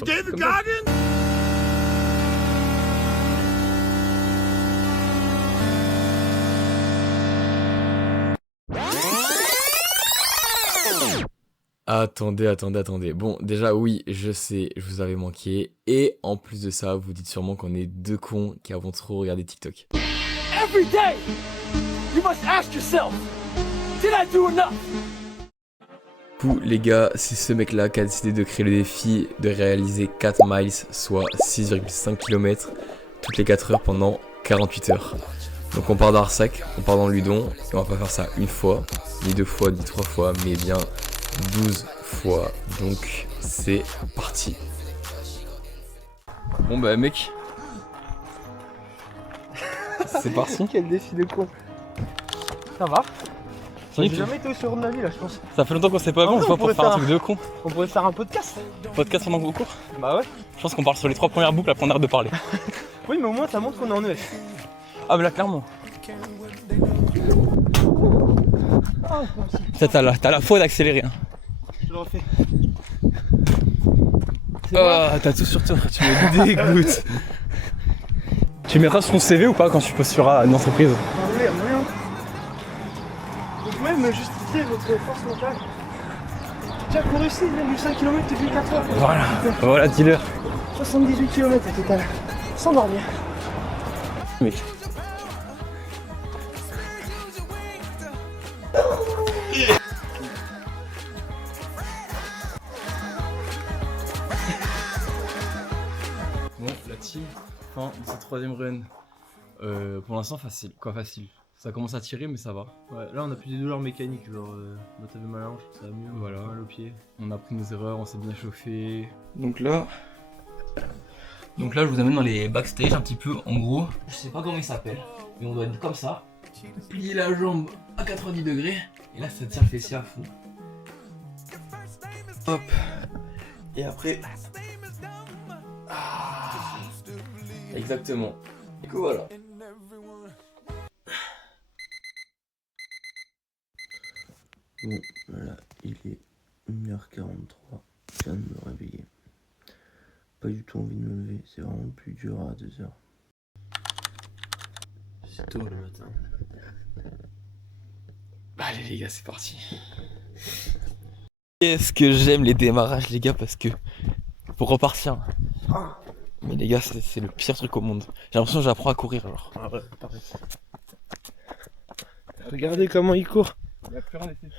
David Goggins? Attendez. Bon, déjà, oui, je sais, je vous avais manqué. Et en plus de ça, vous dites sûrement qu'on est deux cons qui avons trop regardé TikTok. Every day, you must ask yourself, did I do enough? Du coup, les gars, c'est ce mec-là qui a décidé de créer le défi de réaliser 4 miles, soit 6,5 km, toutes les 4 heures pendant 48 heures. Donc on part d'Arsac, on part dans le Ludon, et on va pas faire ça une fois, ni deux fois, ni trois fois, mais bien 12 fois. Donc c'est parti. Bon bah mec, c'est parti. Quel défi de con. Ça va? J'ai jamais été aussi heureux de ma vie là, je pense. Ça fait longtemps qu'on s'est pas vu, on se voit pour faire un truc de con. On pourrait faire un podcast. Podcast pendant vos cours. Bah ouais. Je pense qu'on parle sur les 3 premières boucles, après on arrête de parler. Oui, mais au moins ça montre qu'on est en EF. Ah bah là clairement. Ça t'as la foi d'accélérer. Hein. Je le refais. Oh, t'as tout sur toi, tu me dégoûtes. Tu mettras sur ton CV ou pas quand tu postuleras à une entreprise? Oui, rien. Vous pouvez me justifier votre force mentale. J'ai déjà couru 6,5 km depuis 4 heures. Voilà, dealer. 78 km au total. Sans dormir. Mec. Bon, la team, fin de ce 3ème run. Pour l'instant, facile. Quoi, facile? Ça commence à tirer, mais ça va. Ouais, là on a plus des douleurs mécaniques, genre bah, t'avais mal à la hanche, ça va mieux, Voilà. mal au pied. On a pris nos erreurs, on s'est bien chauffé. Donc là, je vous amène dans les backstage un petit peu. En gros, je sais pas comment il s'appelle, mais on doit être comme ça, plier la jambe à 90 degrés, et là ça tire le fessier à fond. Hop. Et après. Ah, exactement. Du coup voilà. Bon, voilà, il est 1h43, je viens de me réveiller. Pas du tout envie de me lever, c'est vraiment plus dur à 2h. C'est tôt le matin. Allez les gars, c'est parti. Qu'est-ce que j'aime les démarrages les gars, parce que pour repartir. Mais les gars, c'est le pire truc au monde. J'ai l'impression que j'apprends à courir alors. Ah ouais, pareil. Regardez comment il court. Il n'y a plus rien d'essayé.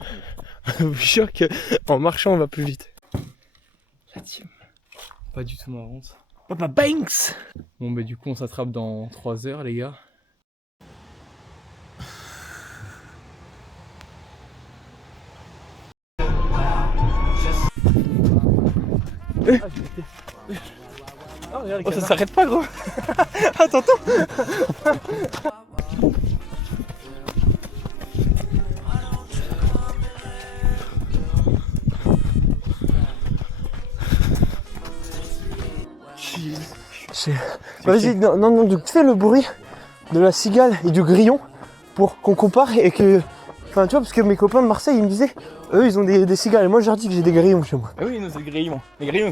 Je vous jure qu'en marchant on va plus vite. La team. Pas du tout marrante. Papa Banks. Bon bah du coup on s'attrape dans 3 heures les gars. Oh ça s'arrête pas gros. Attends. Vas-y, non, donc fais le bruit de la cigale et du grillon pour qu'on compare et que... Enfin tu vois, parce que mes copains de Marseille ils me disaient, eux ils ont des cigales et moi je leur dis que j'ai des grillons chez moi. Ah oui, nous c'est le grillon. Les grillons.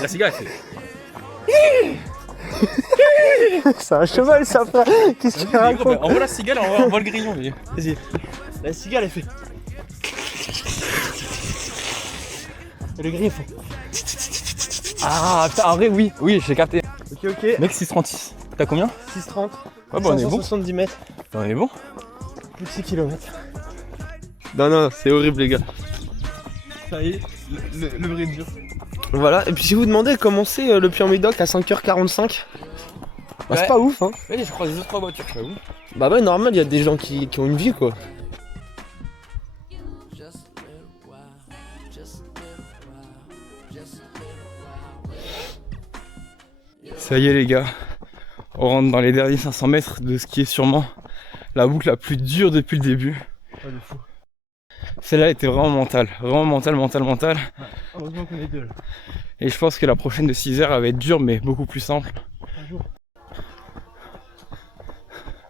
La cigale c'est... C'est un cheval ça frère. Qu'est-ce qu'il raconte? On voit la cigale, on voit le grillon. Mais... Vas-y. La cigale elle fait... Et le grillon fait... Ah putain, en vrai oui j'ai capté. Ok. Mec 6,36. T'as combien? 6,30. Ouais bah on est bon. 170 mètres. On est bon. Plus de 6 km. Non, c'est horrible les gars. Ça y est, le vrai dur. Voilà, et puis si vous demandez comment c'est le Puy-en-Médoc à 5h45, bah c'est pas ouf hein. Ouais, je croise 2-3 voitures, c'est ouf. Bah ouais, normal, il y a des gens qui ont une vie quoi. Ça y est les gars, on rentre dans les derniers 500 mètres de ce qui est sûrement la boucle la plus dure depuis le début. Ouais, de fou. Celle-là était vraiment mentale, Ouais, heureusement qu'on est deux là. Et je pense que la prochaine de 6 heures elle va être dure mais beaucoup plus simple. Un jour.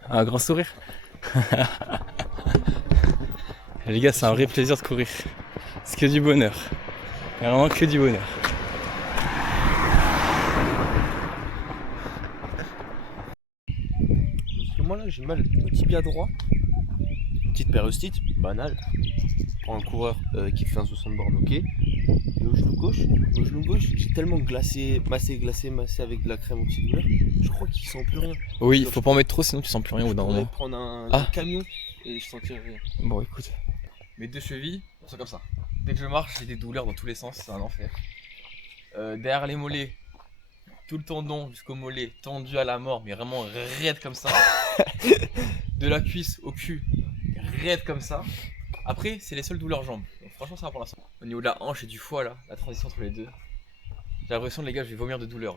Un grand sourire. Les gars, c'est un vrai plaisir de courir. C'est que du bonheur. Vraiment que du bonheur. Parce que moi là j'ai mal au tibia droit. Petite périostite, banale. Pour un coureur qui fait un 60 bornes, ok. Et au genou gauche, j'ai tellement massé avec de la crème antidouleur, je crois qu'il sent plus rien. Oui, faut pas en mettre trop sinon tu sens plus rien au bout d'un Je pourrais moment. prendre un camion et je sentirais rien. Bon écoute. Mes deux chevilles sont comme ça. Dès que je marche, j'ai des douleurs dans tous les sens, c'est un enfer. Derrière les mollets, tout le tendon jusqu'au mollet, tendu à la mort, mais vraiment raide comme ça. De la cuisse au cul, raide comme ça. Après, c'est les seules douleurs jambes. Donc, franchement, ça va pour l'instant. Au niveau de la hanche et du foie, là, la transition entre les deux, j'ai l'impression, les gars, je vais vomir de douleur.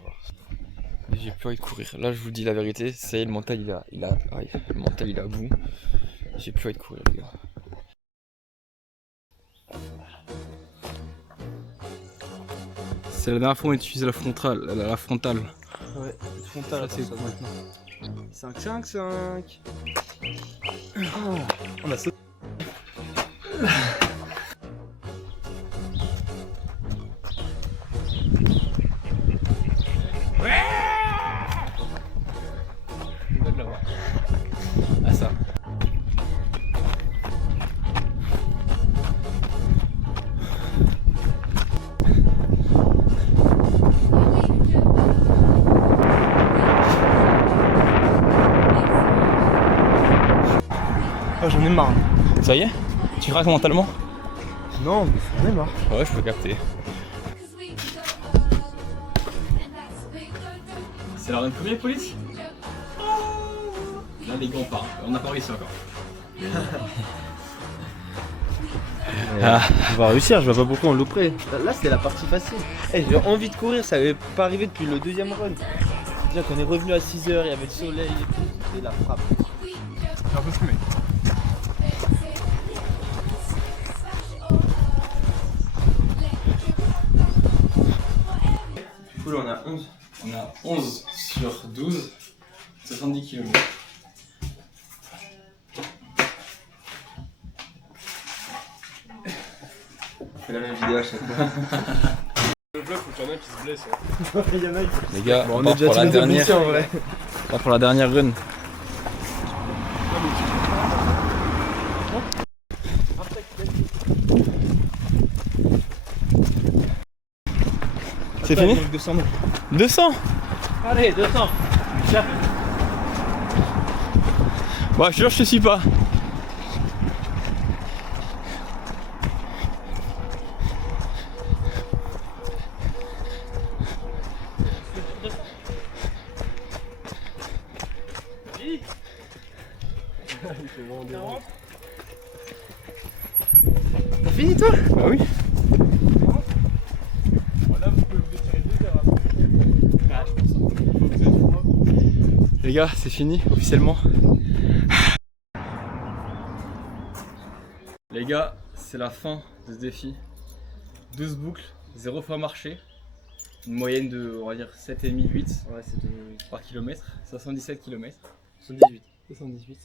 J'ai plus envie de courir. Là, je vous dis la vérité, ça y est, le mental, il est à bout. J'ai plus envie de courir, les gars. C'est la dernière fois où on utilise la frontale. Ouais, frontal, c'est ça maintenant. 5-5-5. On a sauté. Ah ça. Oh, j'en ai marre. Ça y est? Tu craques mentalement? Non, mais j'en ai marre. Ouais, je peux capter. C'est la run combien, police? Là, les gants partent. On n'a pas réussi encore. On va réussir, je vois pas pourquoi on louperait. Là c'était la partie facile. J'ai envie de courir, ça avait pas arrivé depuis le deuxième run. Déjà qu'on est revenu à 6h, il y avait le soleil et tout, et la frappe. J'ai un peu fumé. Du coup là on a 11. On a 11 sur 12, 70 km. On fait la même vidéo à chaque fois. Le bloc, faut qu'il y en a qui se blessent. Il y en a Les gars, bon, on part pour la dernière. en vrai. On part pour la dernière run. C'est fini? 200 mètres. 200? Allez, 200. Bah, je te jure, je te suis pas. T'as fini toi? Bah oui. Les gars, c'est fini officiellement. Les gars, c'est la fin de ce défi. 12 boucles, 0 fois marché. Une moyenne de, on va dire, 7,5-8 par kilomètre. 77 km. 78. 78.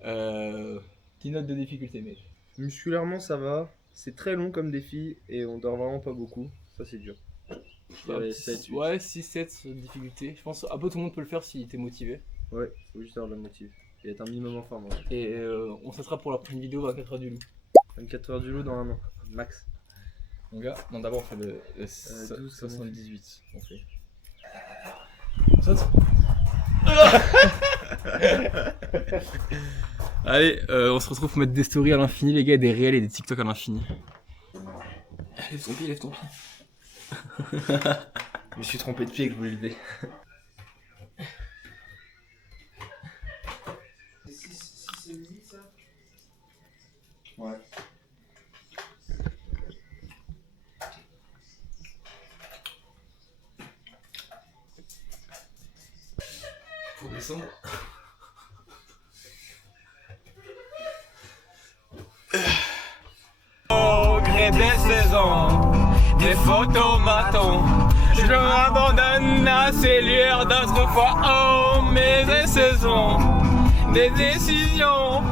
Petite note de difficulté, mec. Musculairement ça va. C'est très long comme défi et on dort vraiment pas beaucoup. Ça c'est dur. Ouais, 6-7 de difficulté. Je pense un peu tout le monde peut le faire si t'es motivé. Ouais, faut juste avoir le motif. Et être un minimum en forme. Ouais. Et on se sera pour la prochaine vidéo 24 heures du loup. 24 heures du loup dans un an, max. Mon gars, non d'abord on fait le 12, 78. On fait. Saute. Allez, on se retrouve pour mettre des stories à l'infini les gars, des réels et des TikTok à l'infini. Lève ton pied, lève ton pied. Je me suis trompé de pied que je voulais lever. C'est minutes ça? Ouais. Faut descendre. Au gré des saisons, des photomatons, je m'abandonne à ces lueurs d'autrefois. Oh, mais des saisons, des décisions.